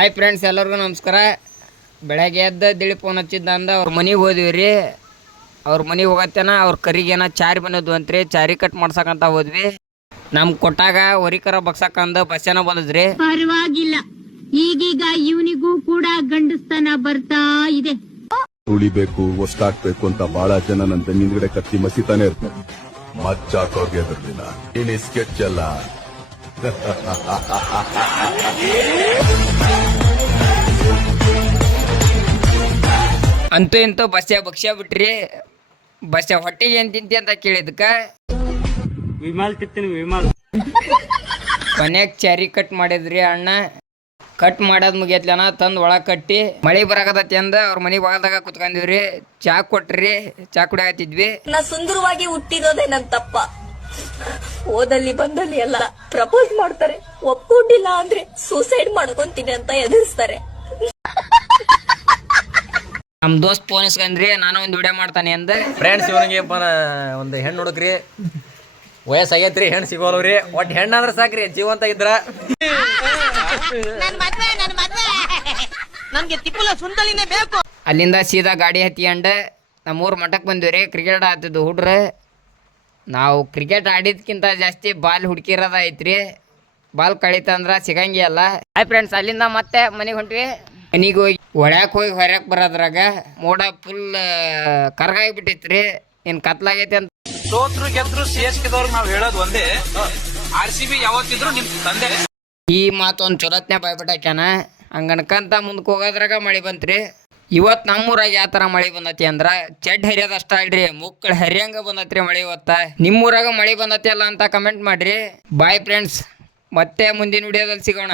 Hi friends, ಎಲ್ಲರಿಗೂ ನಮಸ್ಕಾರ. ಬೆಳಗ್ಗೆ ಎದ್ದು ದಿಳಿ ಫೋನ್ ಹಚ್ಚಿದ್ದ ಅಂದ ಅವ್ರ ಮನೆಗೆ ಹೋದ್ವಿ ರೀ. ಅವ್ರ ಮನೆಗೆ ಹೋಗತ್ತೇನ ಅವ್ರ ಕರಿಗೇನ ಚಾರಿ ಬಂದದ್ವು ಅಂತ್ರಿ. ಚಾರಿ ಕಟ್ ಮಾಡ್ಸಕಂತ ಹೋದ್ವಿ. ನಮ್ ಕೊಟ್ಟಾಗ ಹೊರಿಕರ ಬಗ್ಸಕಂದ ಬಸ್ಸೇನ ಬಂದದ್ರಿ. ಪರವಾಗಿಲ್ಲ, ಈಗೀಗ ಇವನಿಗೂ ಕೂಡ ಗಂಡಸ್ತನ ಬರ್ತಾ ಇದೆ. ಉಳಿಬೇಕು, ಒಷ್ಟಾಕ್ಬೇಕು ಅಂತ ಬಹಳ ಜನ ನನ್ನ ಬೆನ್ನಿಂಗಡೆ ಕತ್ತಿ ಮಸಿತಾನೆ ಇರ್ತಾರೆ. ಮಚ್ಚಾಕೋರ್ಗೆ ಎದುರ್ಲಿಲ್ಲ. ಇಲ್ಲಿ ಸ್ಕೆಚ್ ಅಲ್ಲ. ಅಂತೂ ಇಂತೂ ಬಸ್ಸ ಬಗ್ಸ್ಯಾ ಬಿಟ್ರಿ. ಬಸ್ಸ ಹೊಟ್ಟೆಗೆ ಏನ್ ತಿಂತಿ ಅಂತ ಕೇಳಿದ್ಕ ವಿಮಾಲ್ ತಿಂತೀನಿ ವಿಮಾಲ್. ಕೊನೆಗ್ ಚಾರಿ ಕಟ್ ಮಾಡಿದ್ರಿ ಅಣ್ಣ. ಕಟ್ ಮಾಡೋದ್ ಮುಗಿಯತ್ಲನ ತಂದ್ ಒಳಗ್ ಕಟ್ಟಿ ಮಳಿ ಬರಾಕತೈತಿ ಅಂದ ಅವ್ರ ಮನಿ ಬಾಗಲ್ದಾಗ ಕುತ್ಕೊಂಡಿವ್ರಿ. ಚಾ ಕೊಟ್ರಿ, ಚಾ ಕುಡಿಯಾಕತ್ತಿದ್ವಿ. ನಾ ಸುಂದರವಾಗಿ ಹುಟ್ಟಿರೋದೇ ನನ್ ತಪ್ಪ. ಓದಲ್ಲಿ ಬಂದಲ್ಲಿ ಎಲ್ಲ ಪ್ರಪೋಸ್ ಮಾಡ್ತಾರೆ, ಒಪ್ಕೊಂಡಿಲ್ಲ ಅಂದ್ರೆ ಸೂಸೈಡ್ ಮಾಡ್ಕೊಂತೀನಿ ಅಂತ ಎದುರಿಸ್ತಾರೆ. ನಮ್ ದೋಸ್ತ್ ಫೋನ್ ಇಸ್ಕೊಂಡ್ರಿ, ನಾನು ಒಂದ್ ವಿಡಿಯೋ ಮಾಡ್ತಾನೆ ಅಂದ. ಫ್ರೆಂಡ್ಸ್, ಇವನಿಗೆ ಒಂದು ಹೆಣ್ಣು ಹುಡುಕ್ರಿ. ವಯಸ್ಸಾಗೈತ್ರಿ, ಹೆಣ್ಣು ಸಿಗೋಲ್ರಿ. ಒಟ್ಟು ಹೆಣ್ಣಾದ್ರೆ ಸಾಕ್ರಿ, ಜೀವಂತ ಇದ್ರ. ಅಲ್ಲಿಂದ ಸೀದಾ ಗಾಡಿ ಹತ್ತಿಕೊಂಡ ನಮ್ಮೂರ್ ಮಠಕ್ಕೆ ಬಂದಿವ್ರಿ. ಕ್ರಿಕೆಟ್ ಆಡ್ತಿದ್ವು ಹುಡ್ರ. ನಾವು ಕ್ರಿಕೆಟ್ ಆಡಿದ್ಕಿಂತ ಜಾಸ್ತಿ ಬಾಲ್ ಹುಡುಕಿರೋದ ಐತ್ರಿ. ಬಾಲ್ ಕಳಿತಂದ್ರ ಸಿಗಂಗಿಲ್ಲ. ಹಾಯ್ ಫ್ರೆಂಡ್ಸ್, ಅಲ್ಲಿಂದ ಮತ್ತೆ ಮನೆಗೆ ಹೊಂಟ್ವಿ. ಮನೆಗೆ ಹೋಗಿ ಹೊಡ್ಯಾಕ್ ಹೋಗಿ ಹೊರ್ಯಾಕ್ ಬರೋದ್ರಾಗ ಮೋಡ ಫುಲ್ ಕರ್ಗಾಗಿ ಬಿಟ್ಟಿತ್ರಿ. ಏನ್ ಕತ್ಲಾಗೈತಿ ಅಂತ ಸೋತ್ರು ಗೆದ್ರು CSKದವ್ರಿಗೆ ನಾವು ಹೇಳೋದು ಒಂದೇ, RCB ಯಾವತ್ತಿದ್ರು ನಿಮ್ ತಂದೆ. ಈ ಮಾತು ಒಂದು ಚೊಲತ್ನೆ ಬಾಯ್ಬಿಟ್ಟಾಕ್ಯಾನ. ಹಂಗ ಅನ್ಕಂತ ಮುಂದಕ್ಕೆ ಹೋಗೋದ್ರಾಗ ಮಳೆ ಬಂತ್ರಿ. ಇವತ್ತು ನಮ್ಮೂರಾಗ ಯಾವ ಥರ ಮಳೆ ಬಂದತಿ ಅಂದ್ರ ಚೆಡ್ ಹರಿಯೋದು ಅಷ್ಟ ಅಲ್ರಿ, ಮುಕ್ಕಳ ಹರಿಯಂಗ ಬಂದತ್ರಿ ಮಳೆ ಇವತ್ತ. ನಿಮ್ಮೂರಾಗ ಮಳೆ ಬಂದತಿ ಅಲ್ಲ ಅಂತ ಕಮೆಂಟ್ ಮಾಡ್ರಿ. ಬಾಯ್ ಫ್ರೆಂಡ್ಸ್, ಮತ್ತೆ ಮುಂದಿನ ವಿಡಿಯೋದಲ್ಲಿ ಸಿಗೋಣ.